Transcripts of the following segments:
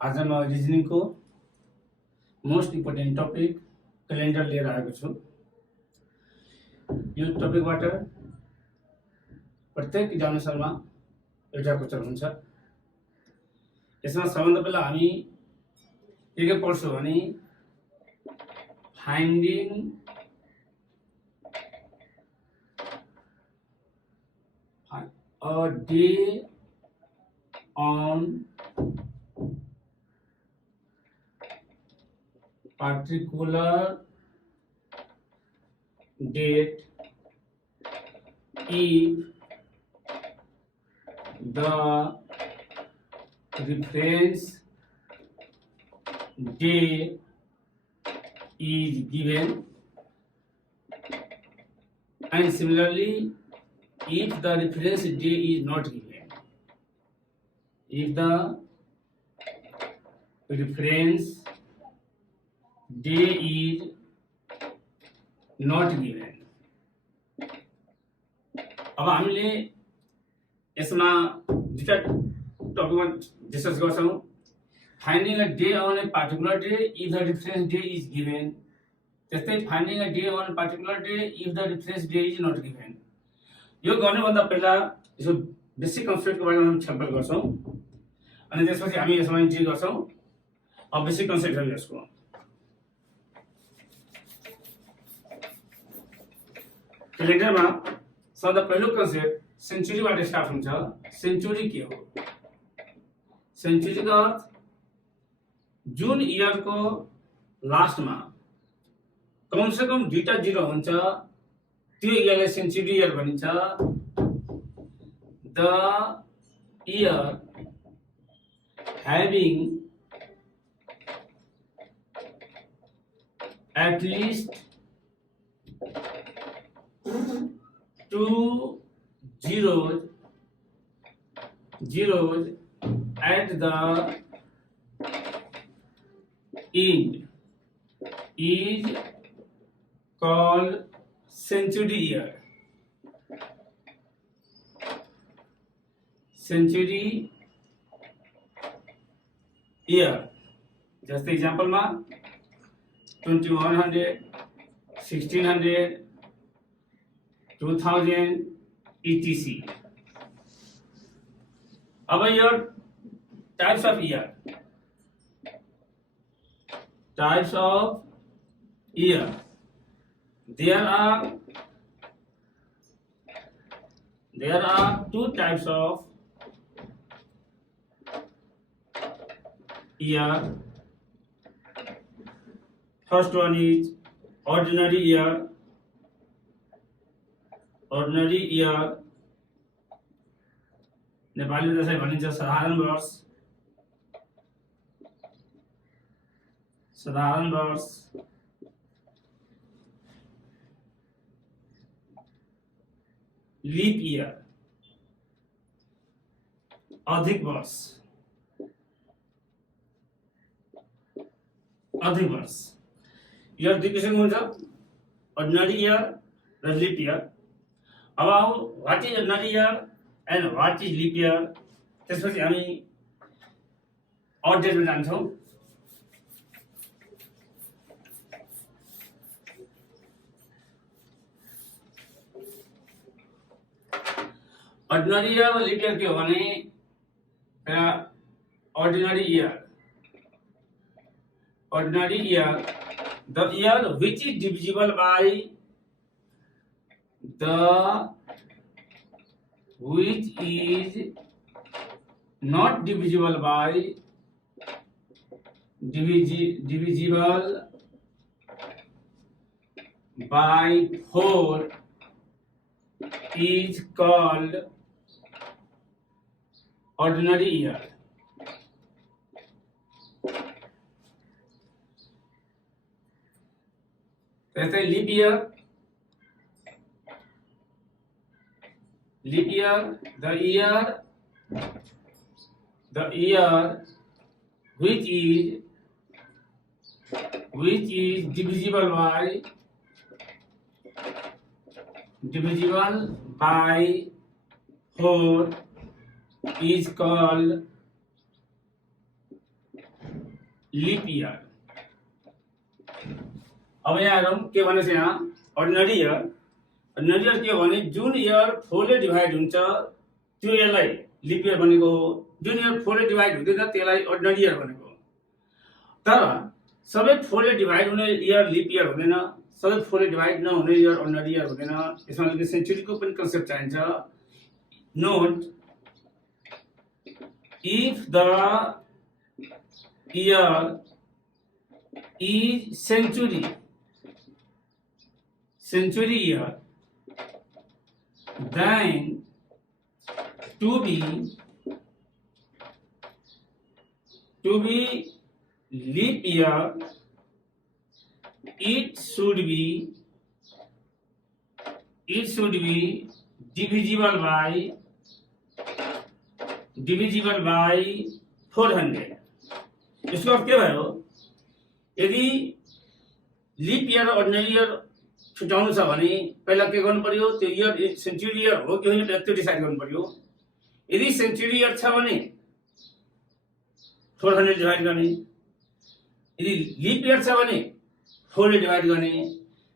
आज म रिजनिङको most important topic calendar लिएर आएको छु। यो टपिकबाट प्रत्येक इक्जामिनेसनमा एउटा क्वेसन हुन्छ। यसमा सबभन्दा पहिला हामी के पढ्छौँ भने finding a day on particular date if the reference day is given, and similarly if the reference day is not given. If the reference day is not given. अब हामीले यसमा दुईटा टपिकमा डिस्कस गर्छौँ। Finding a day on a particular day if the reference day is given, त्यस्तै finding a day on particular day if the reference day is not given. यो गर्नुभन्दा पहिला यसो बेसिक कन्सेप्टको बारेमा हामी छलफल गर्छौँ अनि त्यसपछि हामी यसमा जे गर्छौँ। अब बेसिक कन्सेप्टहरू यसको क्यालेन्डरमा सबभन्दा पहिलो कन्सेप्ट सेन्चुरीबाट स्टार्ट हुन्छ। सेन्चुरी के हो? सेन्चुरीको अर्थ जुन इयरको लास्टमा कमसेकम दुईटा जिरो हुन्छ त्यो इयरलाई सेन्चुरी इयर भनिन्छ। The year having at least two zeros at the end is called century year. Century year. Just the example ma 2100, 1600, 2000 etc. Our year types of year. Types of year. There are two types of year. First one is ordinary year. Ordinary year Nepali में जैसे भनिन्छ साधारण वर्ष। साधारण वर्ष leap year अधिक वर्ष। अधिक वर्ष इयर दुई किसिमको हुन्छ, अर्डिनरी इयर र लीप इयर। अब आऊ what is ordinary year and what is leap year. त्यसपछि हामी अड डेटमा जान्छौँ। अर्डिनरी इयर र लीप इयर के हो भने ordinary year the year which is divisible by which is not divisible by divisible by 4 is called ordinary year. जैसे leap year the year which is divisible by 4 is called leap year. अब यहाँ हेरौँ के भनेको छ यहाँ ordinary year. Ordinary year के भने जुन इयर 4 ले डिभाइड हुन्छ त्यो इयरलाई लिप इयर भनेको हो। जुन इयर 4 ले डिभाइड हुँदैन त्यसलाई अर्डिनरी इयर भनेको हो। तर सबै 4 ले डिभाइड हुने इयर लिप इयर हुँदैन, सबै 4 ले डिभाइड नहुने इयर अर्डिनरी इयर हुँदैन। यसमा अलिकति सेन्चुरीको पनि कन्सेप्ट चाहिन्छ। Note, if the year is century year, then to be leap year, it should be divisible by 400। इसको अर्थ के भयो, यदि लिप इयर अर्डिनरी इयर छुट्याउनु छ भने पहिला के गर्नु पर्यो, त्यो इयर सेन्चुरी इयर हो कि होइन त्यो डिसाइड गर्नु पर्यो। यदि सेन्चुरी इयर छ भने 400 डिभाइड गर्ने, यदि लिप इयर छ भने 4 ले डिभाइड गर्ने।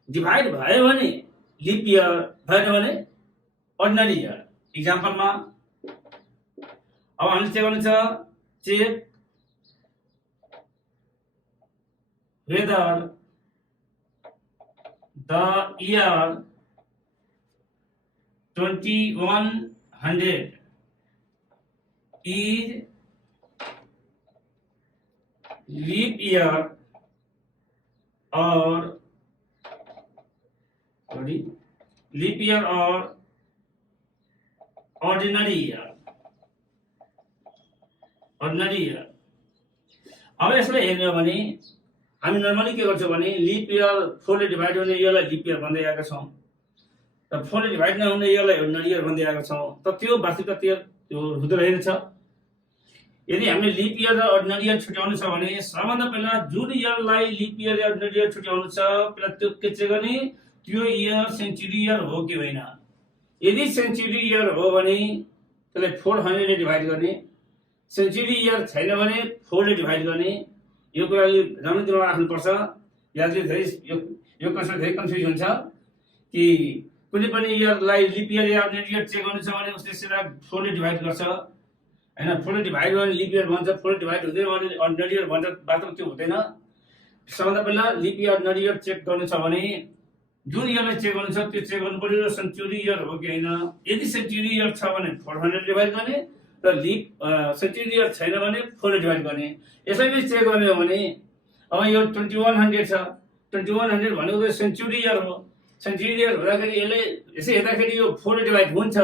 डिभाइड भयो भने लिप इयर, भएन भने अर्डिनरी इयर। इक्जाम्पलमा अब हामीले चेक गर्नु छ, check whether the year 2100 is leap year or ordinary year। अब यसलाई हेर्ने हो भने हामी नर्मली के गर्छौँ भने लिप इयर 4 ले डिभाइड हुने इयरलाई लिप इयर भन्दै आएका छौँ र 4 ले डिभाइड नहुने इयरलाई अर्डिनरी इयर भन्दै आएका छौँ। त त्यो वास्तविकता त्यो हुँदो रहेछ। यदि हामीले लिप इयर र अर्डिनरी इयर छुट्याउनु छ भने सबभन्दा पहिला जुन इयरलाई लिप इयर र अर्डिनरी इयर छुट्याउनु छ पहिला त्यो के चेक गर्ने, त्यो इयर सेन्चुरी इयर हो कि होइन। यदि सेन्चुरी इयर हो भने त्यसलाई 400 ले डिभाइड गर्ने, सेन्चुरी इयर छैन भने 4 ले डिभाइड गर्ने। यो कुरा राम्रो दिमाग राख्नुपर्छ। या चाहिँ धेरै यो कन्सेप्ट धेरै कन्फ्युज हुन्छ कि कुनै पनि इयरलाई लिप इयर या अर्डिनरी इयर चेक गर्नु छ भने उसले सिधा 4 ले डिभाइड गर्छ हैन। 4 ले डिभाइड गर्ने लिप इयर भन्छ, 4 ले डिभाइड हुँदैन भने अर्डिनरी इयर भन्छ। वास्तवमा त्यो हुँदैन। सबभन्दा पहिला leap year ordinary year check गर्नु छ भने जुन इयरलाई चेक गर्नु छ त्यो चेक गर्नु पर्यो सेन्चुरी इयर हो कि होइन। यदि सेन्चुरी इयर छ भने 400 डिभाइड गर्ने र लिप सेन्चुरी इयर छैन भने 4 ले डिभाइड गर्ने। यसलाई पनि चेक गर्ने हो भने अब यो 2100 छ, 2100 भनेको त सेन्चुरी इयर हो। सेन्चुरी इयर हुँदाखेरि यसै हेर्दाखेरि यो 4 ले डिभाइड हुन्छ।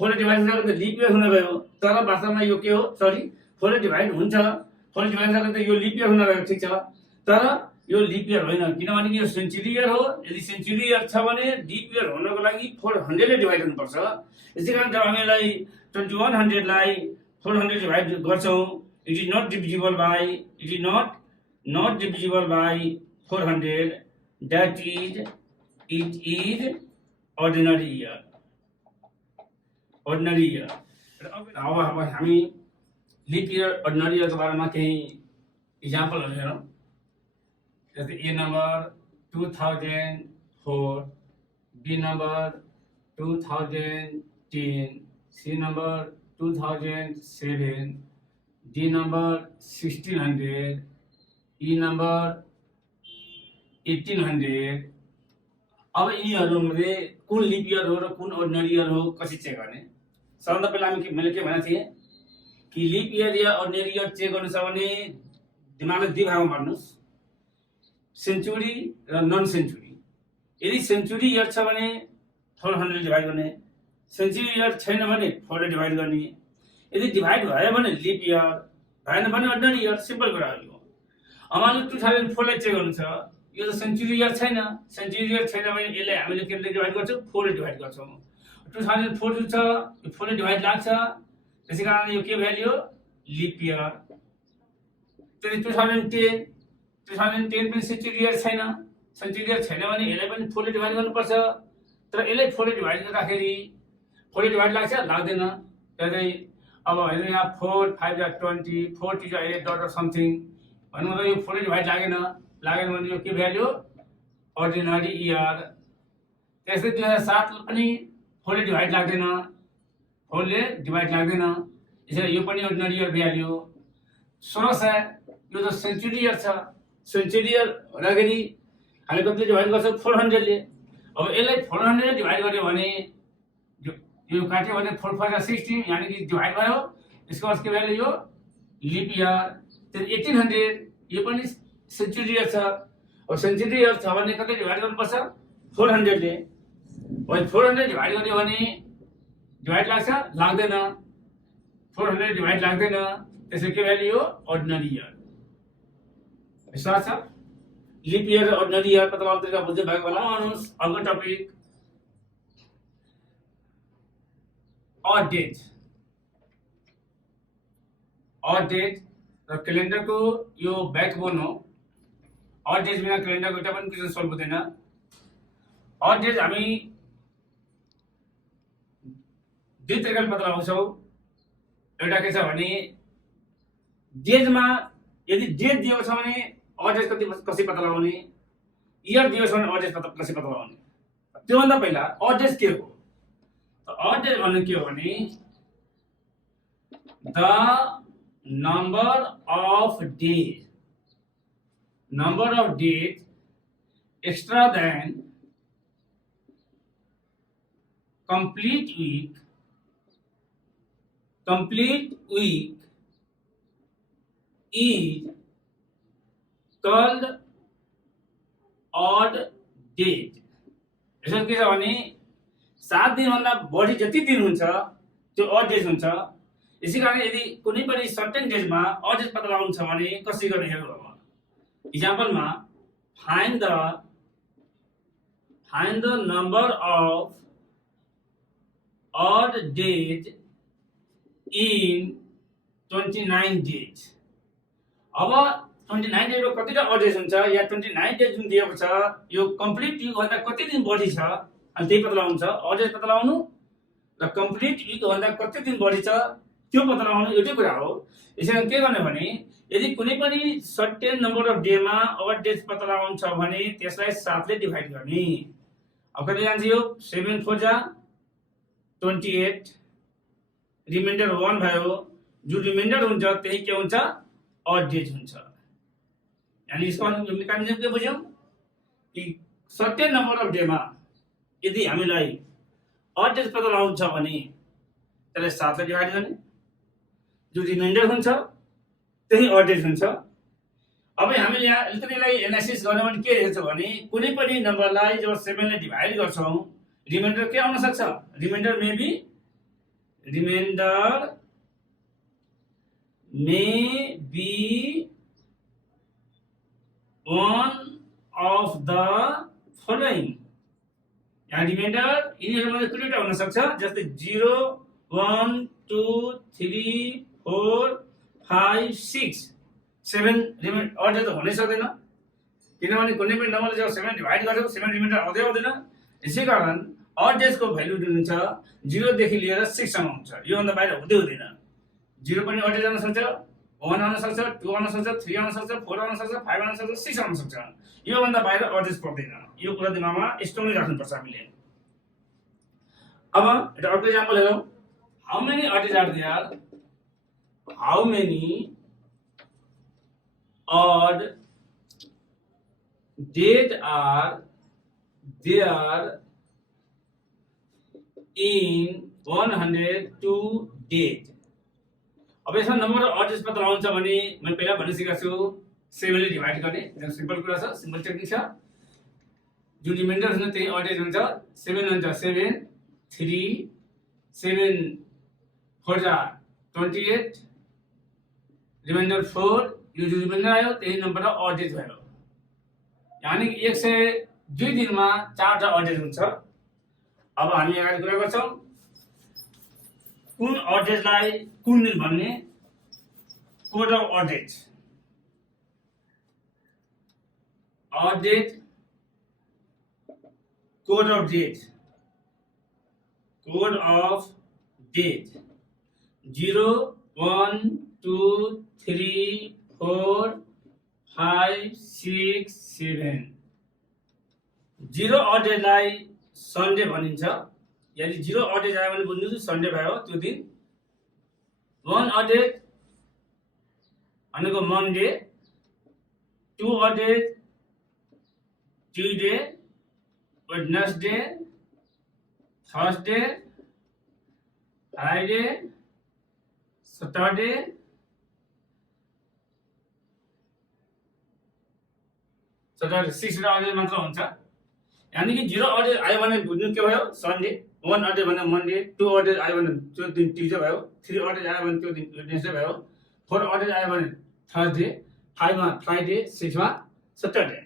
4 ले डिभाइड हुँदा त लिप इयर हुन गयो, तर वास्तवमा यो के हो, सरी 4 ले डिभाइड हुन्छ। 4 ले डिभाइड हुँदा त यो लिप इयर हुन गयो, ठिक छ। तर यो लिप इयर होइन, किनभने यो सेन्चुरी इयर हो। यदि सेन्चुरी इयर छ भने लिप इयर हुनको लागि 400 ले डिभाइड गर्नुपर्छ। यसैकारण जब हामीलाई 2100 लाई 400 डिभाइड गर्छौं, it is not divisible by 400, that is it is ordinary year। अब हामी लिप इयर अर्डिनरी इयर को बारेमा केही इक्जाम्पलहरु हेरौं। जस्तै A number 2004, B number 2010, C number 2007, D number 1600, E number 1800। अब यीहरुमध्ये कुन लिप इयर हो र कुन अर्डिनरी इयर हो कसरी चेक गर्ने? सबभन्दा पहिला मैले के भनेको थिएँ कि लिप इयर या अर्डिनरी इयर चेक गर्नु छ भने दिमागलाई दुई भागमा बाड्नुस्, सेन्चुरी र नन सेन्चुरी। यदि सेन्चुरी इयर छ भने 400 ले डिभाइड गर्ने, सेन्चुरी इयर छैन भने 4 ले डिभाइड गर्ने। यदि डिभाइड भयो भने लिप इयर, भएन भने अर्डिनरी इयर। सिम्पल कुरा हो यो। अब 2004 लाई चेक गर्नु छ, यो त सेन्चुरी इयर छैन। सेन्चुरी इयर छैन भने यसलाई हामीले के ले डिभाइड गर्छौं, 4 ले डिभाइड गर्छौं। 2004 जो छ यो 4 ले डिभाइड लाग्छ, त्यसैकारण यो के भ्याल्यु हो, लिप इयर। त्यसै 2010 पनि सेन्चुरी इयर छैन। सेन्चुरी इयर छैन भने यसलाई पनि 4 ले डिभाइड गर्नुपर्छ। तर यसलाई 4 ले डिभाइड गर्दाखेरि 4 ले डिभाइड लाग्छ, लाग्दैन। त्यसै अब हेर्नु यहाँ 4 5 20, 4 2 8 डट समथिङ, भन्नु मतलब यो 4 ले डिभाइड लागेन भने यो के भ्याल्यु अर्डिनरी इयर। त्यस्तै 2007 पनि 4 ले डिभाइड लाग्दैन, 4 ले डिभाइड लाग्दैन, यसैले यो पनि अर्डिनरी इयर भ्याल्यु। 1600 यो त सेन्चुरी इयर छ, सेन्चुरी इयर हुँदाखेरि हामीले कतिले डिभाइड गर्छ 400 ले। अब यसलाई 400 ले डिभाइड गर्यो भने यो काट्यो भने 4 4 16 यानी कि डिभाइड भयो, यसको अर्थ के भ्याल्यु यो लिप इयर। त्यही 1800 यो पनि सेन्चुरी इयर छ। अब सेन्चुरी इयर छ भने कति डिभाइड गर्नुपर्छ 400 ले। अब 400 डिभाइड गर्यो भने डिभाइड लाग्छ लाग्दैन, 400 डिभाइड लाग्दैन, त्यसले के भ्याल्यु यो अर्डिनरी इयर। यस्तो छ लिप इयर र अर्डिनरी इयर पत्ता लगाउने तरिका बुझ्दै भएको होला। आउनुहोस् अर्को topic odd date. Odd date र क्यालेन्डरको यो ब्याकबोन हो। ऑड डेट बिना क्यालेन्डरको एउटा पनि क्वेशन सल्भ हुँदैन। ऑड डेट हामी दुई तरिकाले पत्ता लगाउँछौँ। एउटा के छ भने डेजमा यदि डेट दिएको छ भने ऑड डेट कसरी पत्ता लगाउने, इयर दिएको छ भने ऑड डेट कसरी पत्ता लगाउने। त्योभन्दा पहिला ऑड डेट के हो? ऑड डेट भन्नु के हो भने the number of days extra than complete week is called odd date। यसो के छ भने 7 दिनभन्दा बढी जति दिन हुन्छ त्यो ऑड डेज हुन्छ। यसै कारण यदि कुनै पनि सर्टेन डेजमा ऑड डेज पत्ता लगाउनु छ भने कसरी गर्ने हेरौँ। अब इक्जाम्पलमा find the number of odd days in 29 days। अब 29 डेजमा कतिवटा ऑड डेज हुन्छ या 29 डेज जुन दिएको छ यो कम्प्लिट वीक भन्दा कति दिन बढी छ अनि त्यही पत्ता लगाउनु छ। ऑड डेज पत्ता लगाउनु र कम्प्लिट वीक भन्दा कति दिन बढी छ त्यो पत्ता लगाउनु एउटै कुरा हो। यसैले के गर्ने भने यदि कुनै पनि सर्टेन नम्बर अफ डेमा ऑड डेज पत्ता लगाउनु छ भने त्यसलाई 7 ले डिभाइड गर्ने। अब कति जान्छ यो 7 4 जा 28 रिमाइन्डर 1 भयो। जो रिमाइन्डर हुन्छ त्यही के हुन्छ ऑड डेज हुन्छ। यानी यसको मेकानिजम के बुझ्यौं कि सर्टेन नम्बर अफ डेमा यदि हामीलाई ऑड डेज पत्ता लगाउनु छ भने त्यसलाई 7 ले डिभाइड गर्ने, जो रिमाइन्डर हुन्छ त्यही ऑड डेज हुन्छ। अब हामीले यहाँ अलिकतिलाई एनालिसिस गर्ने भने के हेर्छौं भने कुनै पनि नम्बरलाई जब 7 ले डिभाइड गर्छौं रिमाइन्डर के आउन सक्छ। Reminder may be one of the following। यहाँ रिमाइन्डर यिनीहरुमध्ये कुनैटा हुन सक्छ जस्तै 0 1 2 3 4 5 6 7 रिमाइन्डर ऑड डेज हुनै सक्दैन किनभने कुनै पनि नम्बरले जब 7 डिभाइड गर्छ 7 रिमाइन्डर आउँदैन। यसै कारण ऑड डेज को भ्यालु दिनुहुन्छ 0 देखि लिएर 6 सम्म हुन्छ। यो भन्दा बाहिर हुँदैन। 0 पनि ऑड डेज आउन सक्छ, 1 आउन सक्छ, 2 आउन सक्छ, 3 आउन सक्छ, 4 आउन सक्छ, 5 आउन सक्छ, 6 आउन सक्छ। यो भन्दा बाहिर ऑड डेज पर्दैन। यो कुरा दिमागमा स्ट्रङली राख्नुपर्छ हामीले। अब एउटा अर्को एक्जाम्पल हेरौँ। How many odd days are there? How many odd days are there in 102 days। अब यसमा नम्बर अफ ऑड डेज पत्ता लगाउनु छ भने मैले पहिला भनिसकेको छु 7 ले डिभाइड गर्ने। एकदम सिम्पल कुरा छ, सिम्पल टेक्निक छ। जुन रिमाइन्डर हुन्छ त्यही ऑड डेज हुन्छ। 7 हुन्छ 7 3 7 4 जा 28 रिमाइन्डर 4 यो जो रिमाइन्डर आयो त्यही नम्बर अफ ऑड डेज भयो। यानी 102 दिनमा 4 टा ऑड डेज हुन्छ। अब हामी अगाडि कुरा गर्छौं कुन ऑड डेजलाई कुन दिन भन्ने। Code of odd days. Odd days code of days 0 1 2 3 4 5 6 7 0 odd डेजलाई सन्डे भनिन्छ। यदि 0 अड डेज आयो भने बुझ्नु सन्डे भयो त्यो दिन। 1 अड डेज भनेको Monday, 2 odd days Tuesday, Wednesday, Thursday, Friday, Saturday, Saturday 6 odd days मात्र हुन्छ। यानी कि 0 अड डेज आयो भने बुझ्नु के भयो सन्डे, 1 अड डेज भने मन्डे, 2 अड डेज आयो भने त्यो दिन ट्युसडे भयो, 3 अड डेज आयो भने त्यो दिन वेडनेसडे भयो, 4 अड डेज आयो भने थर्सडे, 5 मा फ्राइडे, 6 मा सटरडे।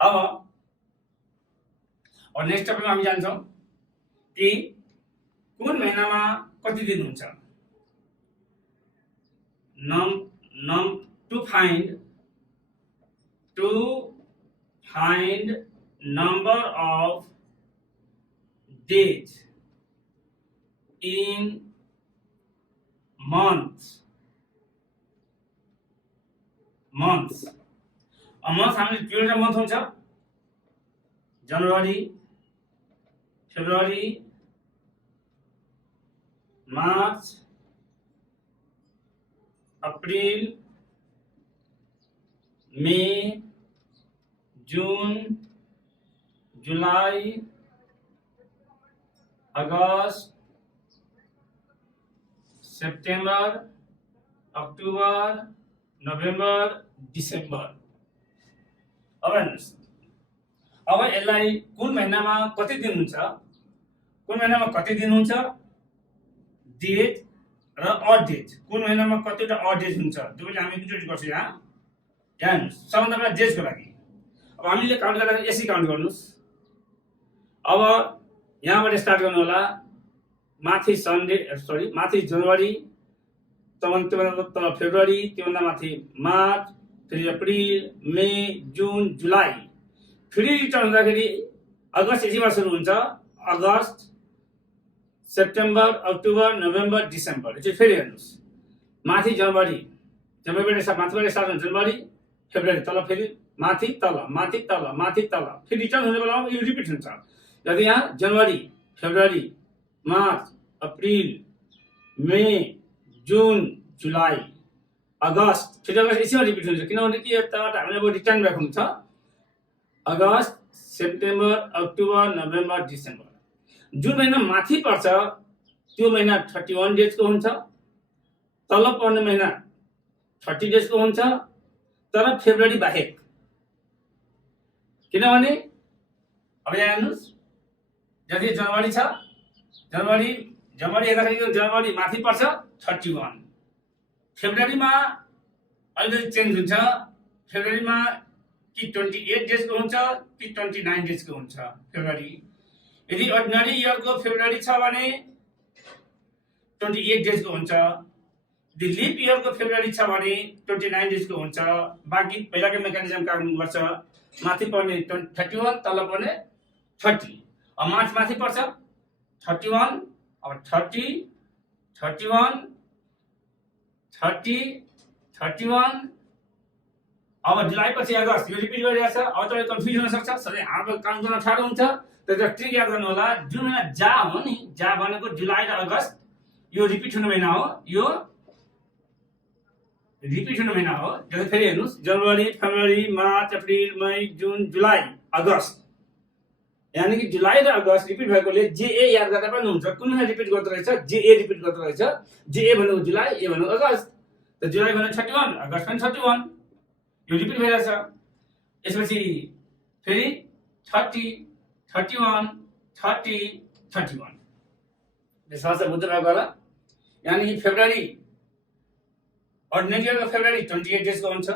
अब और नेक्स्ट टपिक हामी जान्छौं कि कुन महिनामा कति दिन हुन्छ। To find number of days in months a month हामीले 12 month हुन्छ। जनवरी, फेब्रुअरी, मार्च, अप्रिल, मई, जून, जुलाई, अगस्त, सितंबर, अक्टोबर, नोभेम्बर, डिसेम्बर। अब यसलाई कुन महिनामा कति दिन हुन्छ, कुन महिनामा कति दिन हुन्छ, डेज र अड डेज, कुन महिनामा कतिवटा अड डेज हुन्छ त्यो पनि हामी इन्ट्रोड्युस गर्छौं। यहाँ हेर्नुस्, सबभन्दा पहिला डेजको लागि अब हामीले काउन्ट गर्दा यसरी काउन्ट गर्नुस्। अब यहाँबाट स्टार्ट गर्नु होला, माथि माथि जनवरी, त्योभन्दा तल फेब्रुअरी, त्योभन्दा माथि मार्च, फेरि अप्रिल, मई, जुन, जुलाई, फेरि रिटर्न हुँदाखेरि अगस्त यतिबाट सुरु हुन्छ। अगस्त, सेप्टेम्बर, अक्टोबर, नोभेम्बर, डिसेम्बर। चाहिँ फेरि हेर्नुस्, माथि जनवरीबाट माथिबाट स्टार्ट हुन्छ जनवरी, फेब्रुअरी, तल फेरि माथि तल, माथि तल, माथि तल, फेरि रिटर्न हुने बेलामा यो रिपिट हुन्छ। यदि यहाँ जनवरी, फेब्रुअरी, मार्च, अप्रिल, मई, जुन, जुलाई, अगस्त, फेरि अगस्त यसैमा रिपिट हुन्छ किनभने कि यताबाट हामीले अब रिटर्न ब्याक हुन्छ। अगस्त, सेप्टेम्बर, अक्टोबर, नोभेम्बर, डिसेम्बर। जुन महिना माथि पर्छ त्यो महिना 31 डेजको हुन्छ, तल पर्ने महिना 30 डेजको हुन्छ, तर फेब्रुअरी बाहेक। किनभने अब यहाँ हेर्नुस्, यदि जनवरी छ, जनवरी हेर्दाखेरि जनवरी माथि पर्छ 31, फेब्रुअरीमा अहिले चेन्ज हुन्छ। फेब्रुअरीमा कि 28 डेजको हुन्छ कि 29 डेजको हुन्छ फेब्रुअरी। यदि अर्डिनरी इयरको फेब्रुअरी छ भने 28 डेजको हुन्छ, यदि लिप इयरको फेब्रुअरी छ भने 29 डेजको हुन्छ। बाँकी पहिलाको मेकानिजम काम गर्छ, माथि पर्ने 31, तल पर्ने 30। अब मार्च माथि पर्छ 31, अब 30, 31, 30, 31, अब जुलाई पछि अगस्त, यो रिपिट गरिरहेछ। अब तपाईँ कन्फ्युज हुन सक्छ, सधैँ हाम्रो काउन्ट गर्न अप्ठ्यारो हुन्छ। त्यसको ट्रिक याद गर्नु होला, जुन महिना जा हो नि, जा भनेको जुलाई र अगस्त, यो रिपिट हुने महिना हो, यो रिपिट हुने महिना हो। जस्तै फेरि हेर्नुस्, जनवरी, फेब्रुअरी, मार्च, अप्रिल, मई, जुन, जुलाई, अगस्त। यानी कि जुलाई र अगस्त रिपिट भएकोले जेए याद गर्दा पनि हुन्छ। कुन महिना रिपिट गर्दो रहेछ, जेए रिपिट गर्दो रहेछ। जेए भनेको जुलाई, ए भनेको अगस्त। त जुलाई भनेको 31, अगस्त पनि 31, यो रिपिट भइरहेछ। यसपछि फेरि 30, 31, 30, 31। त्यसपछि बुझ्नु भएको होला। यानी कि फेब्रुअरी, अर्डिनरी इयरको फेब्रुअरी 28 डेजको हुन्छ,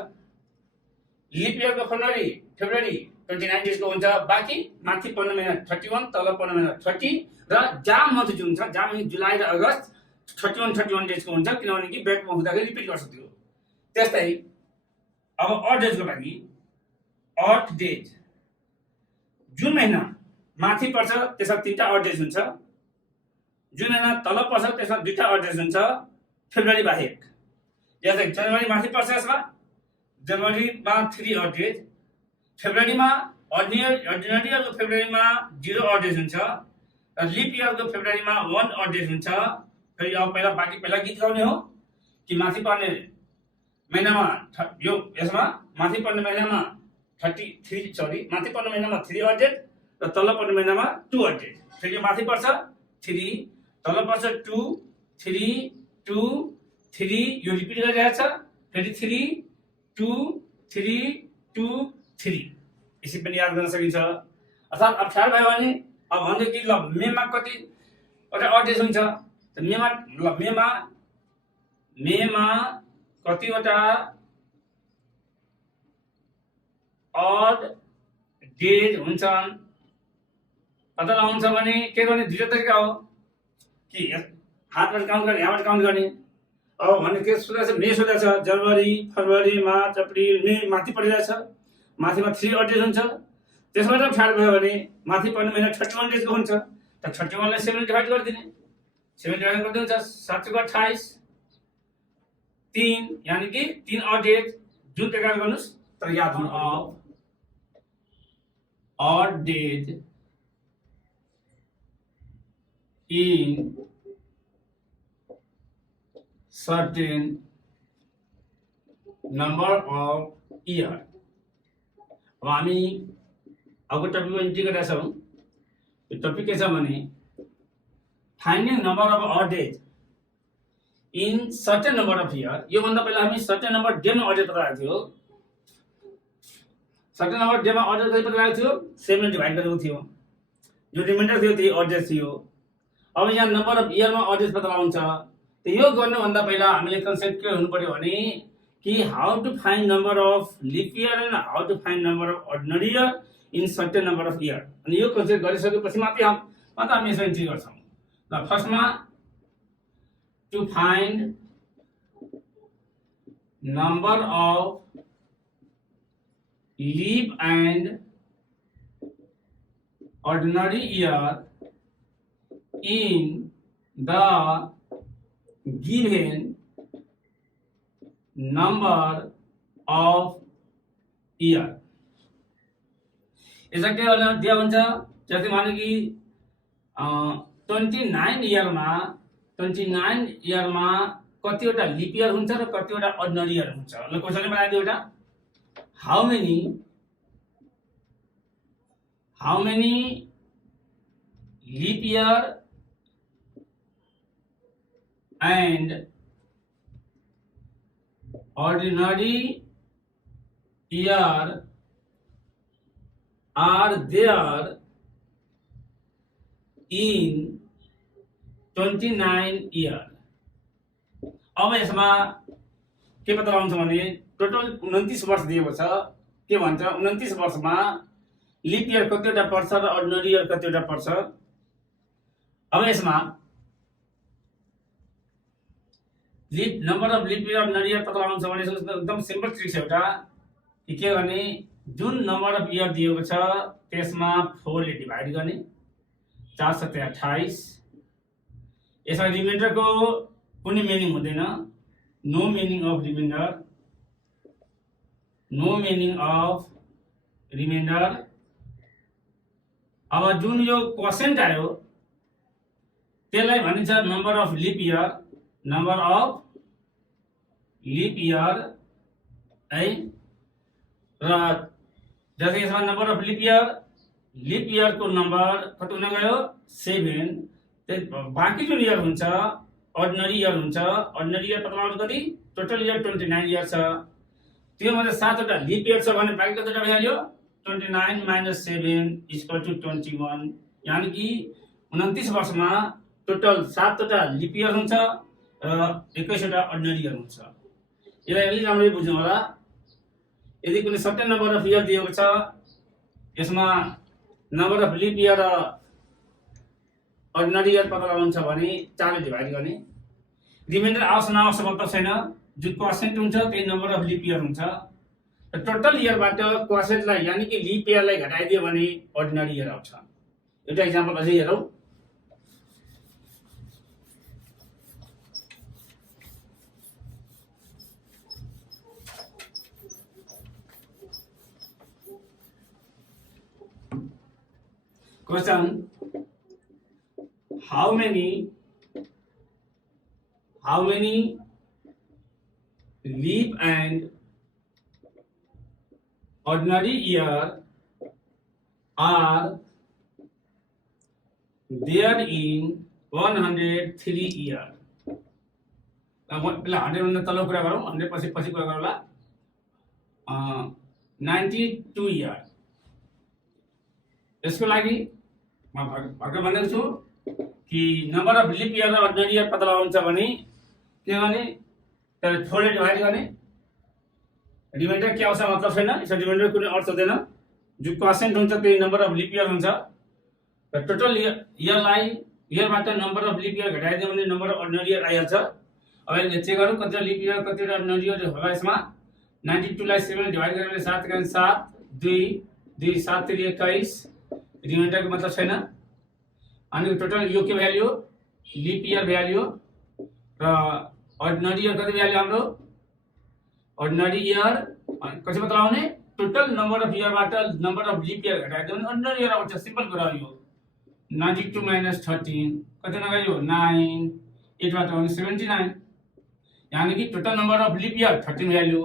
लिप इयरको फेब्रुअरी 29 डेजको हुन्छ। बाँकी माथि पर्ने महिना 31, तल पर्ने महिना 30 र जाम मन्थ जुन छ, जाम जुलाई र अगस्त 31 डेजको हुन्छ किनभने कि ब्याकमा हुँदाखेरि रिपिट गर्छ त्यो। त्यस्तै अब अड डेजको लागि अड डेज, जुन महिना माथि पर्छ त्यसमा 3टा अड डेज हुन्छ, जुन महिना तल पर्छ त्यसमा 2टा अड डेज हुन्छ फेब्रुअरी बाहेक। जस्तै जनवरी माथि पर्छ, यसमा जनवरीमा 3 अड डेज, फेब्रुअरीमा अर्डिनरी इयरको फेब्रुअरीमा 0 अड डेज हुन्छ र लिप इयरको फेब्रुअरीमा 1 अड डेज हुन्छ। फेरि अब पहिला गीत गाउने हो कि माथि पर्ने महिनामा यो यसमा माथि पर्ने महिनामा 3 अड डेज र तल पर्ने महिनामा 2 अड डेज। फेरि यो माथि पर्छ 3, तल पर्छ 2, 3, 2, 3, यो रिपिट गरिरहेछ। फेरि 3, 2, 3, 2, 3 यसरी पनि याद गर्न सकिन्छ। अर्थात् अप्ठ्यारो भयो भने अब भन्दै कि ल मेमा कतिवटा अड डेज हुन्छ, त मेमा कतिवटा अड डेज हुन्छन् पत्ता लगाउनु छ भने के गर्ने? दुईटा तरिका हो कि हातबाट काउन्ट गर्ने, यहाँबाट काउन्ट गर्ने। अब भने के सोधेको छ? मे सोधेको छ। जनवरी, फरवरी, मार्च, अप्रिल, मे माथि परिरहेछ, माथिमा 3 अड डेज हुन्छ। त्यसबाट अप्ठ्यारो भयो भने माथि पर्ने महिना 31 डेजको हुन्छ, त 31 लाई 7 डिभाइड गरिदिने। 7 डिभाइड गर्दै हुन्छ 7 को 28, 3 यानी कि 3 अड डेज जुन प्रकार गर्नुस् तर याद हुनु of odd days in certain number of year। अब हामी अर्को टपिकमा इन्ट्री गरेका छौँ। यो टपिक के छ भने finding number of odd days in certain number of year. योभन्दा पहिला हामी सर्टेन नम्बर डेमा अड डेज पत्ता लगाएको थियो। सर्टेन नम्बर डेमा अड डेज कति पत्ता लगाएको थियो? 7 डिभाइड गरेको थियो। जो रिमाइन्डर थियो त्यही अड डेज थियो। अब यहाँ नम्बर अफ इयरमा अड डेज पत्ता लगाउँछ। त यो गर्नुभन्दा पहिला हामीले कन्सेप्ट के हुनु पर्यो भने कि how to find number of leap year and how to find number of ordinary year in certain number of year. अनि यो कन्सेप्ट गरिसकेपछि मात्रै हामी यसमा इन्ट्री गर्छौँ। ल फर्स्टमा to find number of leap and ordinary year in the given number of year। यसमा के दिया हुन्छ? जस्तै माने कि 29 इयरमा कतिवटा लिप इयर हुन्छ र कतिवटा अर्डिनरी इयर हुन्छ। ल क्वेशनले बनाइदियो एउटा how many leap year and ordinary year are there in 29 year। अब यसमा के पत्ता लगाउँछ भने टोटल 29 वर्ष दिएको छ। के भन्छ? 29 वर्षमा लिप इयर कतिवटा पर्छ र अर्डिनरी इयर कतिवटा पर्छ। अब यसमा number of leap year ordinary year पत्ता लगाउँछ भने एकदम सिम्पल ट्रिक छ एउटा कि के गर्ने? जुन नम्बर अफ इयर दिएको छ त्यसमा 4 ले डिभाइड गर्ने, 4 × 7 = 28। यसमा रिमाइन्डरको कुनै मिनिङ हुँदैन। No meaning of reminder, no meaning of reminder. अब जुन यो क्वोशिएन्ट आयो त्यसलाई भनिन्छ number of leap year, number of leap year है। र जस्तै यसमा नम्बर अफ लिप इयरको नम्बर कति हुन गयो? 7। बाँकी जुन इयर हुन्छ अर्डिनरी इयर हुन्छ। अर्डिनरी इयर पत्ता लगाउनु कति? टोटल इयर 29 इयर छ। त्यो मध्ये 7 वटा लिप इयर छ भने बाँकी कतिवटा भइहाल्यो? 29 - 7 = 21। यानी कि 29 वर्षमा टोटल 7 वटा लिप इयर हुन्छ र 21 वटा अर्डिनरी इयर हुन्छ। यसलाई अलि राम्ररी बुझ्नु होला। यदि कुनै सर्टेन नम्बर अफ इयर दिएको छ यसमा नम्बर अफ लिप इयर र अर्डिनरी इयर पत्ता लगाउनु छ भने 4 ले डिभाइड गर्ने। रिमाइन्डर आओस् नआओस् मतलब छैन। जुन क्वोशिएन्ट हुन्छ त्यही नम्बर अफ लिप इयर हुन्छ। र टोटल इयरबाट क्वोशिएन्टलाई यानी कि लिप इयरलाई घटाइदियो भने अर्डिनरी इयर आउँछ। एउटा एक्जाम्पल अझै हेरौँ। Question: How many leap and ordinary year are there in 103 year? पहला 100 भन्दा तल कुरा गरौँ, 100 पछि कुरा गरौँला। 92 इयर। यसको लागि म भर्खर भनेको छु कि नम्बर अफ लिप इयर र अर्डिनरी इयर पत्ता लगाउनु छ भने के गर्ने, त्यसलाई 4 ले डिभाइड गर्ने। रिमाइन्डर के आउँछ मतलब छैन, यसको रिमाइन्डर कुनै अर्थ हुँदैन। जो क्वोशिएन्ट हुन्छ त्यही नम्बर अफ लिप इयर हुन्छ। र टोटल इयरलाई इयरबाट नम्बर अफ लिप इयर घटाइदियो भने नम्बर अफ अर्डिनरी इयर आइहाल्छ। अब यसले चेक गरौँ कतिवटा लिप इयर कतिवटा अर्डिनरी इयर होला यसमा। 92 लाई 7 ले डिभाइड गरेर 7 का 7 2 2 7 3 21 रिमाइन्डर को मतलब छैन। अनि टोटल यो के भ्याल्यु लिप इयर भ्याल्यु र अर्डिनरी इयर कति भ्याल्यु हाम्रो अर्डिनरी इयर कसरी पत्ता लगाउने टोटल नम्बर अफ इयरबाट नम्बर अफ लिप इयर घटाइदियो भने अर्डिनरी इयर आउँछ। सिम्पल कुरा हो यो। 92 - 13 कति नगयो 9 8 बाट आउने 79 यानी कि total number of leap year 13 value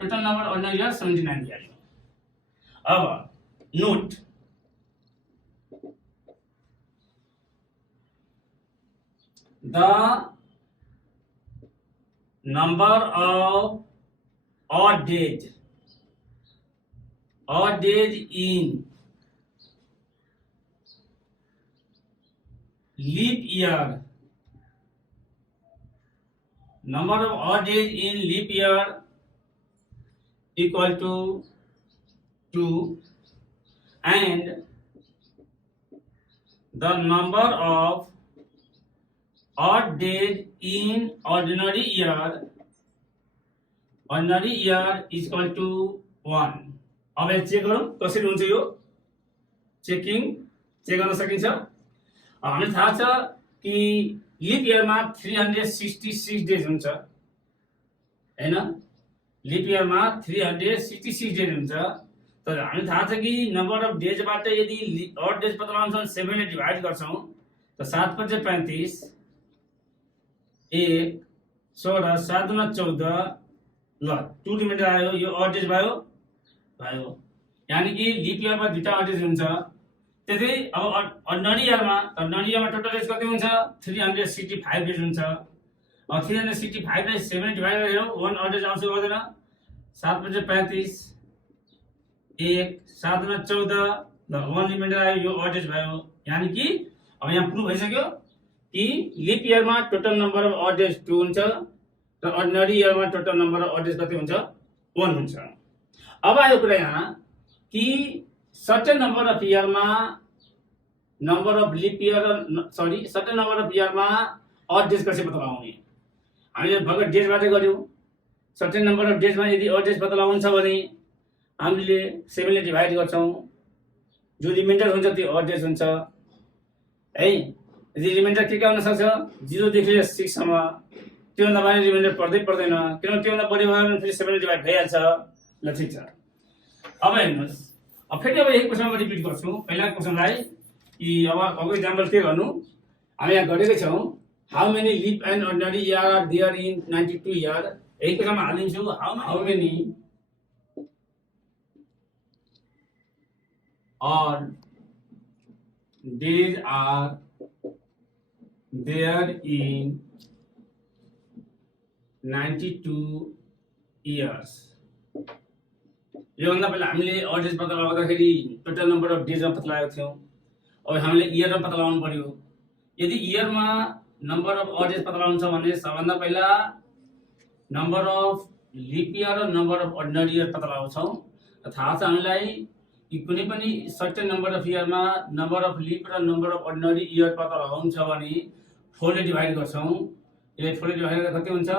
total number ordinary year 79 value. अब note the number of odd days in leap year, number of odd days in leap year equal to 2 and the number of odd days in ordinary year is equal to 1. अब यहाँ check गरौँ कसरी हुन्छ यो check गर्न सकिन्छ। हामीलाई थाहा छ कि लिप इयरमा 366 डेज हुन्छ हैन। लिप इयरमा 366 डेज हुन्छ। तर हामीलाई थाहा छ कि नम्बर अफ डेजबाट यदि अड डेज पत्ता लगाउन 7 ले डिभाइड गर्छौं त 7 × 35 1 16 7 × 14 ल 2 रिमाइन्डर आयो। यो अड डेज भयो यानी कि लिप इयरमा दुईटा अड डेज हुन्छ। त्यसै अब अर्डिनरी इयरमा टोटल डेज कति हुन्छ 365 डेज हुन्छ। अब 365 लाई 7 ले डिभाइड गरेर 1 अड डेज आउँछ गर्दैन 7 × 35 1 7 × 14 ल 1 रिमाइन्डर आयो। यो अड डेज भयो यानी कि अब यहाँ प्रुभ भइसक्यो कि लिप इयरमा total number of odd days 2 हुन्छ र अर्डिनरी इयरमा total number of odd days कति हुन्छ 1 हुन्छ। अब आयो कुरा यहाँ कि सर्टेन नम्बर अफ इयरमा number of leap year certain number of इयरमा अड डेज कसरी पत्ता लगाउने। हामीले भर्खर डेजबाट गर्यौं। सर्टेन नम्बर अफ डेजमा यदि अड डेज पत्ता लगाउनु छ भने हामीले 7 ले डिभाइड गर्छौं। जो रिमाइन्डर हुन्छ त्यो अड डेज हुन्छ है। यदि रिमाइन्डर के हुन सक्छ 0 देखि 6 सम्म त्यो भन्दा बाहिर रिमाइन्डर पर्दैन किनभने त्यो भन्दा बढी भयो भने फेरि 7 ले डिभाइड भइहाल्छ। ल ठीक छ। अब हेर्नुस् अब फेरि अब यही क्वेशनमा रिपिट गर्छु पहिला क्वेशनलाई कि अब एक्जाम्पल के गर्नु हामी यहाँ गरेकै छौं। How many leap and ordinary year are there in 92 year. यही क्वेशनमा हालिदिन्छु how many odd days are there in 92 years। यो भन्दा पहिला हामीले अड डेज पत्ता लगाउँदाखेरि टोटल नम्बर अफ डेज पत्ता लगाएको थियौं। अब हामीले इयर पत्ता लगाउनु पर्यो। यदि इयरमा नम्बर अफ अड डेज पत्ता लगाउनु छ भने सबभन्दा पहिला नम्बर अफ लिप इयर र नम्बर अफ अर्डिनरी इयर पत्ता लगाउँछौं। थाहा छ हामीलाई कि कुनै पनि सर्टेन नम्बर अफ इयरमा नम्बर अफ लिप र नम्बर अफ अर्डिनरी इयर पत्ता लगाउनु छ भने 4 ले डिभाइड गर्छौं। यो 4 ले डिभाइड गर्दा कति हुन्छ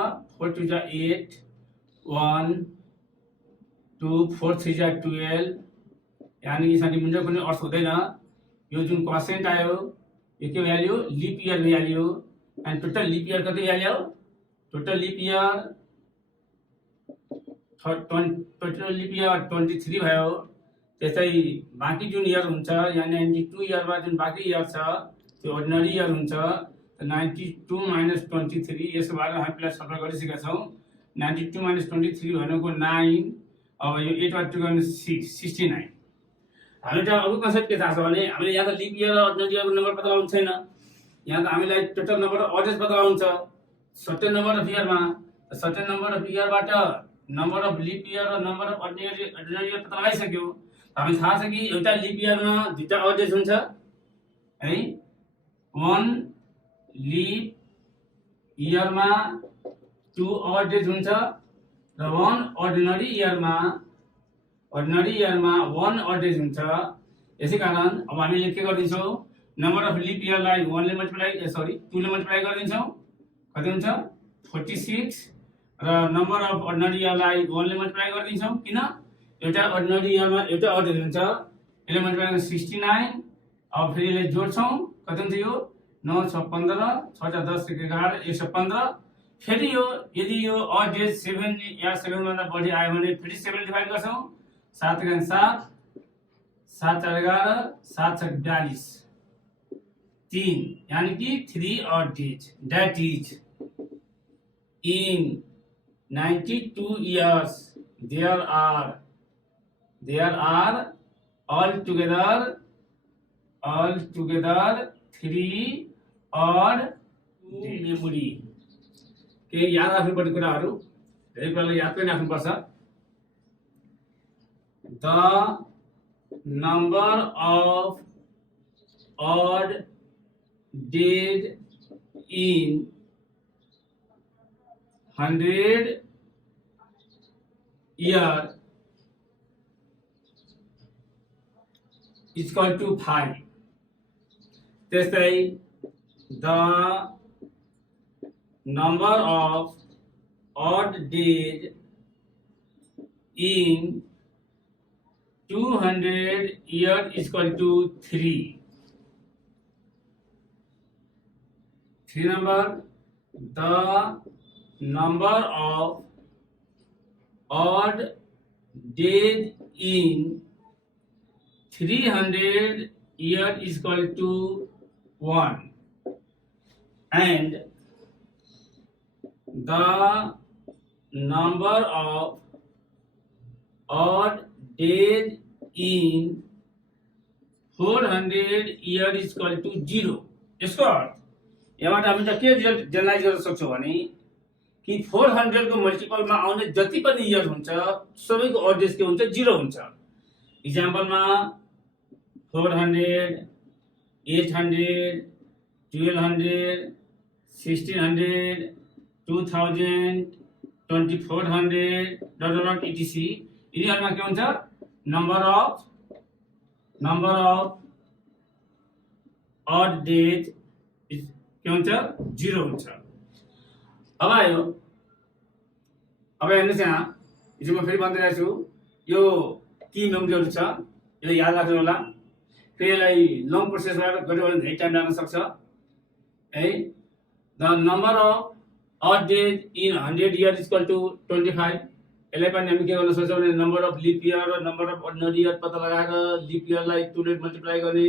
4 2 = 8 1 2 4 3 = 12 यानी कि यसमा रिमाइन्डर कुनै अर्थ हुँदैन। यो जुन क्वोशिएन्ट आयो यो के value leap year value and total lip year कति भ्याल्यु टोटल लिप इयर 23 भयो। त्यसै बाँकी जुन इयर हुन्छ या 92 इयरमा जुन बाँकी इयर छ त्यो अर्डिनरी इयर हुन्छ। 92 माइनस 23 यसको बारेमा हामी पहिला सफल गरिसकेका छौँ। 92 माइनस 23 भनेको 9, अब यो 8 गर्ने 69। हामी त अरू कन्सेप्ट के थाहा छ भने हामीले यहाँ त लिप इयर र अर्डिनरी इयरको नम्बर पत्ता लगाउनु छैन। यहाँ त हामीलाई टोटल नम्बर अफ अर्डेज पत्ता लगाउनु छ सर्टेन नम्बर अफ इयरमा। सर्टेन नम्बर अफ इयरबाट नम्बर अफ लिप इयर र नम्बर अफ अर्डिनरी इयर पत्ता लगाइसक्यो। हामी थाहा छ कि एउटा लिप इयरमा दुईटा अर्डेज हुन्छ है। 1 लिप इयरमा 2 अर्डेज हुन्छ र 1 अर्डिनरी इयरमा 1 अर्डेज हुन्छ। यसै कारण अब हामीले के गरिदिन्छौँ, नम्बर अफ लिप इयरलाई 2 ले मल्टिप्लाई गरिदिन्छौँ। कति हुन्छ 46 र नम्बर अफ अर्डिनरी इयरलाई 1 ले मल्टिप्लाई गरिदिन्छौँ। किन एउटा अर्डिनरी इयरमा एउटा अर्डेज हुन्छ, यसले मल्टिप्लाई गर्दा 69। अब फेरि यसले जोड्छौँ, कति हुन्छ यो 9 6 15 6 10 11 115। फेरि यो यदि यो अर्डेज 7 या 7 भन्दा बढी आयो भने फेरि 7 डिभाइड गर्छौँ। 7 × 7 7 × 11 7 × 42 3 यानी कि 3 orders. That is in 92 years there are altogether 3 odd memory के याद राख्नुपर्ने कुराहरू धेरै कुरालाई याद पनि राख्नुपर्छ। The number of odd days in 100 year is equal to 5. त्यस्तै the number of odd days in 200 years is equal to 3. 3 number, the number of odd days in 300 years is equal to 1, and the number of odd days in 400 years is equal to 0. यसको अर्थ यहाँबाट हामी त के generalise गर्न सक्छौँ भने कि 400 को मल्टिपलमा आउने जति पनि इयर हुन्छ सबैको अर्डेज के हुन्छ 0 हुन्छ। इक्जाम्पलमा 400 800 1200 1600 2000 2400 etc यिनीहरुमा के हुन्छ नम्बर अफ odd days के हुन्छ 0 हुन्छ। अब आयो, अब हेर्नुस् यहाँ हिजो म फेरि भन्दै छु यो की मेमोरीहरु छ यसलाई याद राख्नु होला। फेरि यसलाई लङ प्रोसेसबाट गर्यो भने धेरै टाइम लाग्न सक्छ है। The number of odd days in 100 years is equal to 25। यसलाई पनि हामी के गर्न सक्छौँ भने नम्बर अफ लिप इयर र नम्बर अफ अर्डिनरी इयर पत्ता लगाएर लिप इयरलाई 2 ले मल्टिप्लाई गर्ने,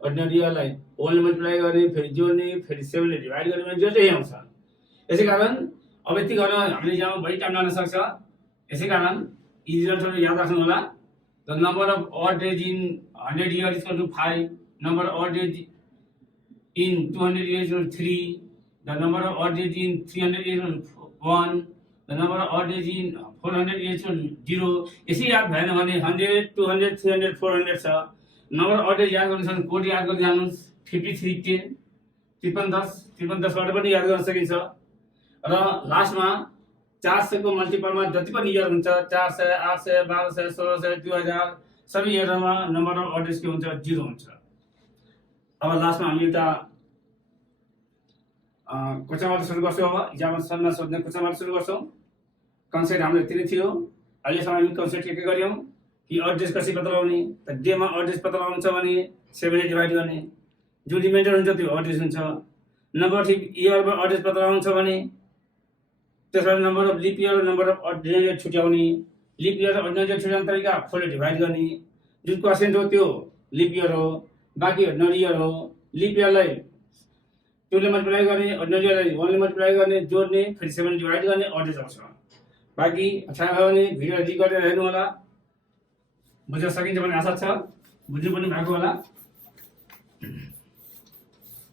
अर्डिनरी इयरलाई 1 ले मल्टिप्लाई गर्ने, फेरि जोड्ने, फेरि 7 ले डिभाइड गर्ने भने जो चाहिँ आउँछ। यसै कारण अब यति गर्न हामीले यहाँ बढी टाइम लाग्न सक्छ। यसै कारण यी रिजल्टहरु याद राख्नु होला। The number of odd days in 100 years is equal to 5, number of odd days in 200 years is equal to 3, the number of odd days in 300 years is equal to 1, the number of odd days in 400 years is equal to 0। यसै याद भएन भने 100 200 300 400 छ। Number of odd days याद गर्नु छ भने code याद गर्दै जानुस् 53 10 53 10 बाट पनि याद गर्न सकिन्छ। र लास्टमा 400 को मल्टिपलमा जति पनि इयर हुन्छ 400 800 1200 1600 2000 सबै इयरमा नम्बर अफ odd days के हुन्छ 0 हुन्छ। अब लास्टमा हामी एउटा क्वेशनबाट सुरु गर्छौँ। अब इक्जाममा सल्लाह सोध्ने क्वेशनबाट सुरु गर्छौँ। कन्सेप्ट हाम्रो यति नै थियो। अहिलेसम्म हामी कन्सेप्ट के गर्यौँ कि odd days कसरी पत्ता लगाउने, त डेमा odd days पत्ता लगाउनु छ भने 7 ले डिभाइड गर्ने, जो रिमाइन्डर हुन्छ त्यो odd days हुन्छ। नम्बर अफ इयरमा odd days पत्ता लगाउनु छ भने त्यसबाट नम्बर अफ लिप इयर र नम्बर अफ अर्डिनरी इयर छुट्याउने, लिप इयर र अर्डिनरी इयर छुट्याउने तरिका 4 ले डिभाइड गर्ने, जुन क्वेसन हो त्यो लिप इयर हो, बाँकी अर्डिनरी इयर हो। लिप इयरलाई 2 ले मल्टिप्लाई गर्ने, अर्डिनरी इयरलाई 1 ले मल्टिप्लाई गर्ने, जोड्ने, फेरि 7 डिभाइड गर्ने, अड्दै जाउँछ। बाँकी थाहा भयो भने भिडियो रिकर्ड गरेर हेर्नु होला। बुझ्न सकिन्छ भन्ने आशा छ, बुझ्नु पनि भएको होला।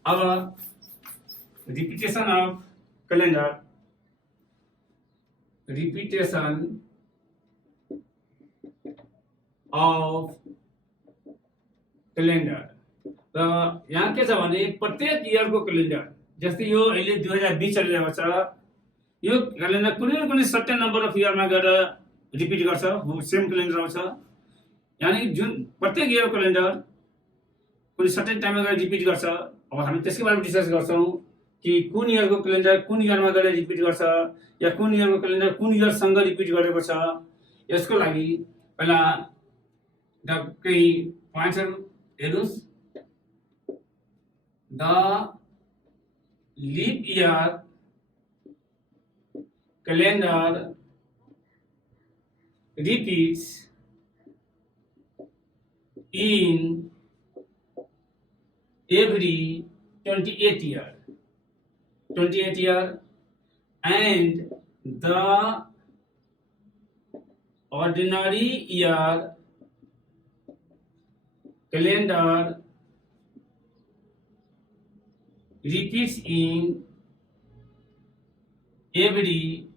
अब repetition of calendar, repetition of calendar. र यहाँ के छ भने प्रत्येक इयरको क्यालेन्डर, जस्तै यो अहिले 2020 चलिरहेको छ, यो क्यालेन्डर कुनै न कुनै सर्टेन नम्बर अफ इयरमा गएर रिपिट गर्छ, सेम क्यालेन्डर आउँछ। यानी जुन प्रत्येक इयर क्यालेन्डर कुनै सर्टेन टाइममा गएर रिपिट गर्छ। अब हामी त्यसकै बारेमा डिस्कस गर्छौँ कि कुन इयरको क्यालेन्डर कुन इयरमा गएर रिपिट गर्छ, या कुन इयरको क्यालेन्डर कुन इयरसँग रिपिट गरेको छ। यसको लागि पहिला केही पोइन्ट्सहरू हेर्नुहोस्। The lip year calendar repeats in every 28 year, and the ordinary year calendar repeats in every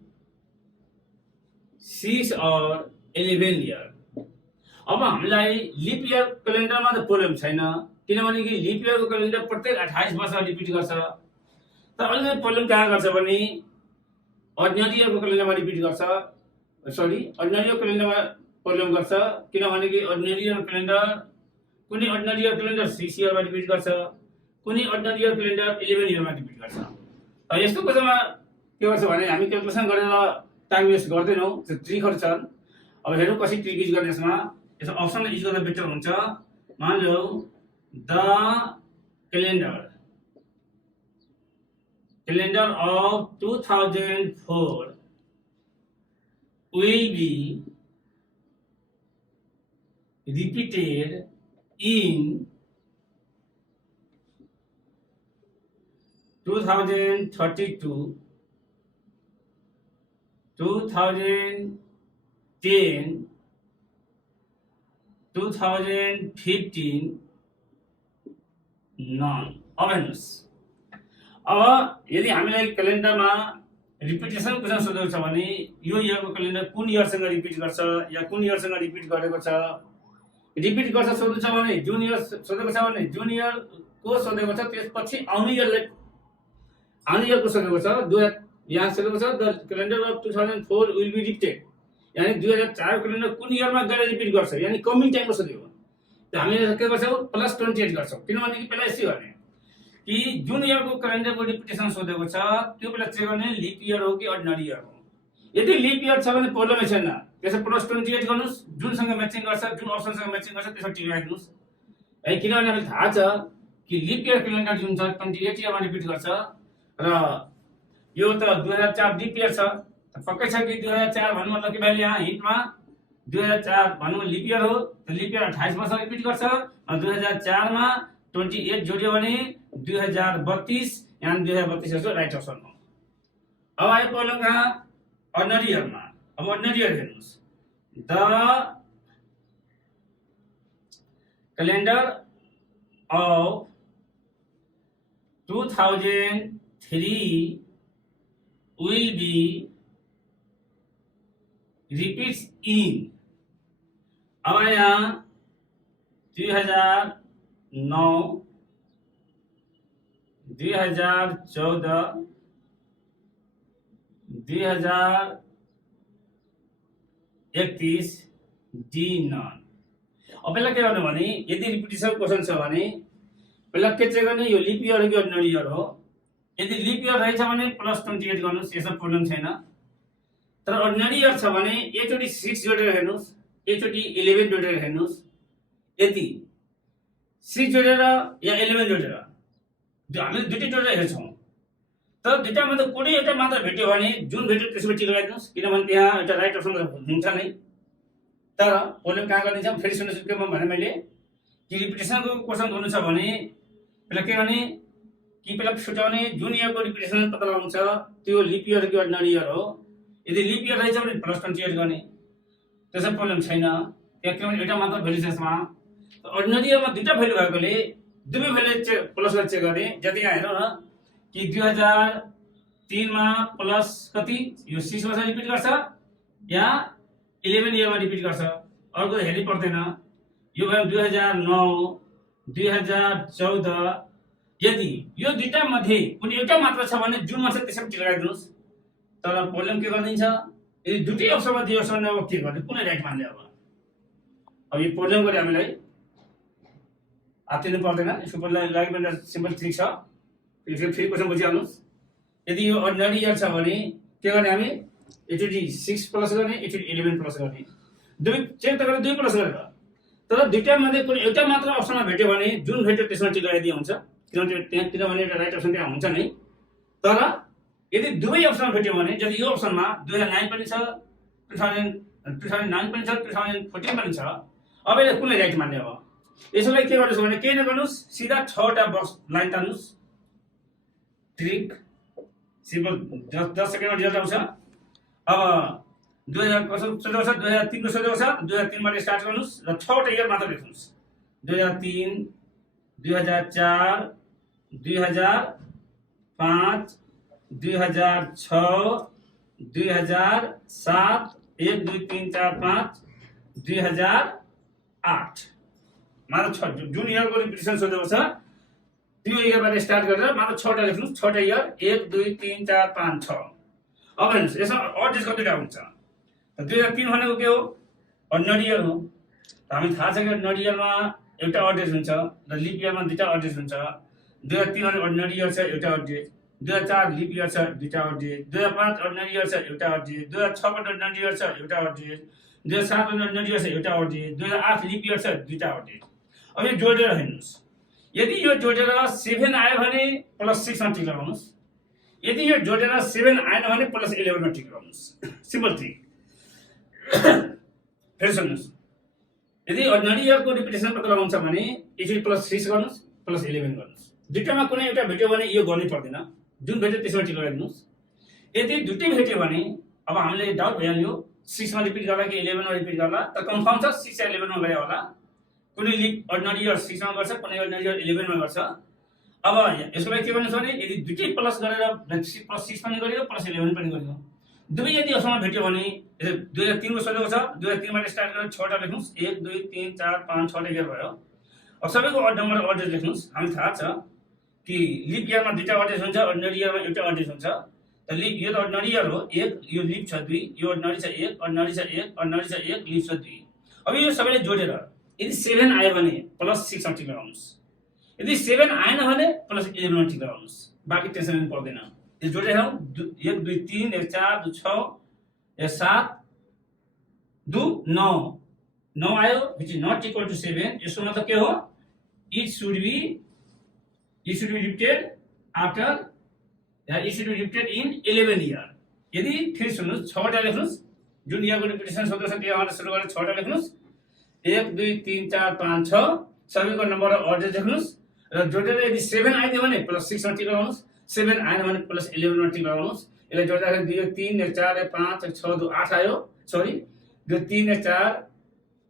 6 or 11 year. अब हामीलाई लिप इयर क्यालेन्डरमा त प्रब्लम छैन, किनभने कि लिप इयरको क्यालेन्डर प्रत्येक 28 वर्ष रिपिट गर्छ। तर अहिले प्रब्लम कहाँ गर्छ भने अर्डिनरी इयरको क्यालेन्डरमा रिपिट गर्छ, अर्डिनरी इयर क्यालेन्डरमा प्रब्लम गर्छ, किनभने कि अर्डिनरी इयर क्यालेन्डर कुनै अर्डिनरी इयर क्यालेन्डर 6 इयरमा रिपिट गर्छ, कुनै अर्डिनरी इयर क्यालेन्डर 11 इयरमा रिपिट गर्छ। यस्तो कुरामा के गर्छ भने हामी क्यालकुलेसन गरेर टाइम वेस्ट गर्दैनौँ, त्यो ट्रिकहरू छन्। अब हेरौँ कसरी ट्रिक युज गर्ने। यसमा अप्सन युज गर्दा बेटर हुन्छ। मान लो the calendar of 2004 will be repeated in 2032, 2010, 2015, none। अब हेर्नुहोस्, अब यदि हामीलाई क्यालेन्डरमा रिपिटेसन क्वेसन सोधेको छ भने यो इयरको क्यालेन्डर कुन इयरसँग रिपिट गर्छ या कुन इयरसँग रिपिट गरेको छ, रिपिट गर्छ सोधेको छ भने जुन इयर सोधेको छ भने जुन इयरको सोधेको छ त्यसपछि आउने इयरको सोधेको छ। यहाँ सोधेको छ the calendar of 2004 will be repeated, यानी 2004 क्यालेन्डर कुन इयरमा गएर रिपिट गर्छ, यानी कमिङ टाइमको सोधेको। त हामीले के गर्छौँ +28 गर्छौँ, किनभने कि पहिला यसो गर्ने कि जुन इयरको क्यालेन्डरको रिपिटेसन सोधेको छ त्यो बेला चेक गर्ने लिप इयर हो कि अर्डिनरी इयर हो। यदि लिप इयर छ भने प्रब्लमै छैन, त्यसो +28 गर्नुहोस्, जुनसँग म्याचिङ गर्छ, जुन अप्सनसँग म्याचिङ गर्छ त्यसमा टिक राख्नुहोस्। किनभने हामीलाई थाहा छ कि लिप इयर क्यालेन्डर जुन छ 28 इयरमा रिपिट गर्छ, र यो त 2004 लिप इयर छ, पक्कै छ कि 2004 भन्नु मतलब कि भाइले यहाँ हिन्टमा 2004 भन्नु लिप इयर हो, त लिप इयर 28 वर्ष रिपिट गर्छ। 2004 मा 28 जोड्यो भने 2032, यहाँ 2032 जस्तो राइट अप्सन हो। अब आयो प्रब्लम कहाँ अर्डिनरी इयरमा। अब अर्डिनरी इयर हेर्नुहोस्, the calendar of 2003 will be repeats in। अब यहाँ 2009, 2014, 2031 डी नन। अब पहिला के गर्नु भने यदि रिपिटेसन क्वेसन छ भने पहिला के चेक गर्ने यो लिप इयर हो कि अर्डिनरी इयर हो। यदि लिप इयर रहेछ भने +28 गर्नुहोस्, यसमा प्रब्लम छैन। तर अर्डिनरी इयर छ भने एकचोटि 6 जोडेर हेर्नुहोस्, एकचोटि 11 जोडेर हेर्नुहोस्। यदि 6 जोडेर या 11 जोडेर हामीले दुईटै जोडेर हेर्छौँ, तर दुईटा मध्ये कुनै एउटा मात्र भेट्यो भने जुन भेट्यो त्यसमा टिक लगाइदिनुहोस्, किनभने त्यहाँ एउटा राइट अप्सन हुन्छ नै। तर प्रब्लम कहाँ गरिन्छ फेरि सुन्नुहोस् के भने मैले कि रिपिटेसनको क्वेसन गर्नु छ भने पहिला के गर्ने कि पहिला छुट्याउने जुन इयरको रिपिटेसन पत्ता लगाउनु छ त्यो लिप इयर कि अर्डिनरी इयर हो। यदि लिप इयर रहेछ भने प्लस 28 गर्ने, त्यसमा प्रब्लम छैन। त्यहाँ किनभने एउटा मात्र भ्यालु छ यसमा। अर्डिनरी इयरमा दुईटा भ्यालु भएकोले दुवै भ्यालु प्लस गरेर चेक गर्ने। जति यहाँ हेरौँ न कि 2003 मा प्लस कति यो 6 वर्ष रिपिट गर्छ या 11 इयरमा रिपिट गर्छ, अर्को हेर्नै पर्दैन। यो भयो 2009 2014। यदि यो दुईटा मध्ये कुनै एउटा मात्र छ भने जुनमा छ त्यसैमा टिक लगाइदिनुहोस्। तर प्रब्लम के गरिदिन्छ यदि दुईटै अप्सनमा दियो भने अब के गर्ने कुनै राइट मान्ने। अब यो प्रब्लम गरे हामीलाई आत्तिनु पर्दैन, यसको लागि पनि सिम्पल ट्रिक छ। फेरि क्वेसन बुझिहाल्नुहोस्। यदि यो अर्डिनरी इयर छ भने के गर्ने हामी एचडी 6 प्लस गर्ने एचडी 11 प्लस गर्ने, दुई चेक त गरेर दुई प्लस गरेर। तर दुईटा मध्ये कुनै एउटा मात्र अप्सनमा भेट्यो भने जुन भेट्यो त्यसमा टिक लगाइदिए हुन्छ, किनभने एउटा राइट अप्सन त्यहाँ हुन्छ नै। तर यदि दुवै अप्सनमा भेट्यो भने जति यो अप्सनमा 2009 पनि छ 2009 पनि छ 2014 पनि छ, अब यसले कुनै राइट मान्ने। अब यसलाई के गर्नुहोस् भने केही नगर्नुहोस्, सिधा 6वटा बक्स लाइन तान्नुहोस्। ट्रिक सिम्पल 10 सेकेन्डमा रिजल्ट आउँछ। अब 2014 छ 2003 को सोधेको छ, 2003 बाट स्टार्ट गर्नुहोस् र 6वटा इयर मात्र लेख्नुहोस्। 2003 2004 2005 2006 2007 1 2 3 4 5 2008 मात्र 6 जुन इयरको रिपिटेसन सोधेको छ त्यो इयरबाट स्टार्ट गरेर मात्र 6वटा लेख्नुहोस्। 6वटा इयर 1 2 3 4 5 6। अब हेर्नुहोस् यसमा अड्रेस कतिवटा हुन्छ। 2003 भनेको के हो अर्डिनरी इयर हो। हामी थाहा छ कि अर्डिनरी इयरमा एउटा अड्रेस हुन्छ र लिप इयरमा दुईटा अड्रेस हुन्छ। 2003 भने अर्डिनरी इयर छ एउटा अड्रेस, 2004 लिप इयर छ दुईटा अड्रेस, 2005 अर्डिनरी इयर छ एउटा अड्रेस, 2006 बाट अर्डिनरी इयर छ एउटा अड्रेस, 2007 अर्डिनरी इयर छ एउटा अड्रेस, 2008 लिप इयर छ दुईटा अड्रेस। अब यो जोडेर हेर्नुहोस्। यदि यो जोडेर 7 आयो भने प्लस 6 मा टिक लगाउनुहोस्। यदि यो जोडेर 7 आएन भने प्लस 11 मा टिक लगाउनुहोस्। Simple trick. फेरि सुन्नुहोस्, यदि अर्डिनरी इयरको रिपिटेसन पत्ता लगाउनु छ भने एचडी प्लस 6 गर्नुहोस् प्लस 11 गर्नुहोस्। दुईटामा कुनै एउटा भेट्यो भने यो गर्नै पर्दैन, जुन भेट्यो त्यसमा टिक लगाइदिनुहोस्। यदि दुईटै भेट्यो भने अब हामीले डाउट भइहाल्यो 6 मा रिपिट गर्ला कि 11 मा रिपिट गर्ला, त कन्फर्म छ 6 या 11 मा गरे होला। कुनै लिप अर्डिनरी इयर 6 मा गर्छ, कुनै अर्डिनरी इयर 11 मा गर्छ। अब यसको लागि के गर्नु छ भने यदि दुईटै प्लस गरेर प्लस 6 पनि गरियो प्लस 11 पनि गरियो। दुवै यदि अप्सनमा भेट्यो भने 2003 को सोधेको छ 2003 बाट स्टार्ट गरेर 6वटा लेख्नुहोस्। 1 2 3 4 5 6वटा इयर भयो। अब सबैको अड नम्बर अड्रेस लेख्नुहोस्। हामी थाहा छ कि लिप इयरमा दुईटा अड्रेस हुन्छ, अर्डिनरी इयरमा एउटा अड्रेस हुन्छ। त लिप यो त अर्डिनरी इयर हो 1, यो लिप छ 2, यो अर्डिनरी छ 1, अर्डिनरी छ 1, अर्डिनरी छ 1, लिप छ 2। अब यो सबैले जोडेर यदि 7 आयो भने प्लस 6 मा टिक लगाउनुहोस्। यदि 7 आएन भने प्लस 11 मा टिक लगाउनुहोस्। बाँकी टेन्सन लिनु पर्दैन। यो जोडेर 1 2 3 1 4 2 6 1 7 2 9 9 आयो which is not equal to 7। यसको मतलब के हो it should be repeated after it should be repeated in 11 year। यदि फेरि सुन्नुहोस् 6वटा लेख्नुहोस्। जुन इयरको रिपिटेसन सोध्छ त्योबाट सुरु गरेर 6वटा लेख्नुहोस्। 1 2 3 4 5 6 सबैको नम्बर अड्रेस लेख्नुहोस् र जोडेर यदि 7 आइदियो भने प्लस 6 मा टिक लगाउनुहोस्। 7 आएन भने प्लस 11 मा टिक लगाउनुहोस्। यसलाई जोड्दाखेरि 2 3 1 4 1 5 1 6 2 8 आयो। सरी 2 3 1 4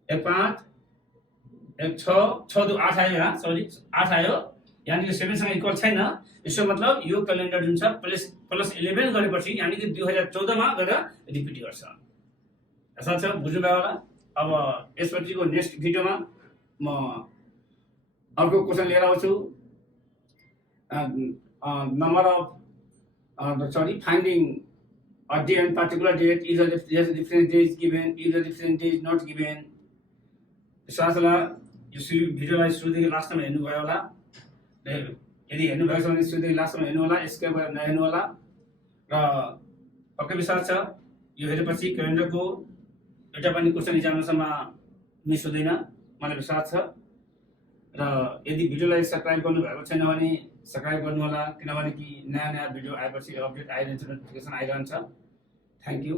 1 5 1 6 6 2 8 आयो। यहाँ सरी 8 आयो, यानी कि 7 सँग इक्वल छैन। यसको मतलब यो क्यालेन्डर जुन छ प्लस 11 गरेपछि यानी कि 2014 मा गएर रिपिट गर्छ। ऐसा छ बुझ्नुभयो होला। अब यसपछिको नेक्स्ट भिडियोमा म अर्को क्वेसन लिएर आउँछु। number of finding a day and particular date, either the different day is given, either different day is not given। साथला यो भिडियोलाई सुरुदेखि लास्टमा हेर्नुभयो होला। यदि हेर्नुभएको छ भने सुरुदेखि लास्टमा हेर्नु होला, स्किप गरेर नहेर्नु होला। र पक्कै विश्वास छ यो हेरेपछि क्यालेन्डरको एउटा पनि क्वेसन इक्जामिनेसनमा मिस हुँदैन, मलाई विश्वास छ। र यदि भिडियोलाई सब्सक्राइब गर्नुभएको छैन भने सब्सक्राइब गर्नु होला, किनभने कि नयाँ भिडियो आएपछि अपडेट आइरहन्छ, नोटिफिकेसन आइरहन्छ। Thank you.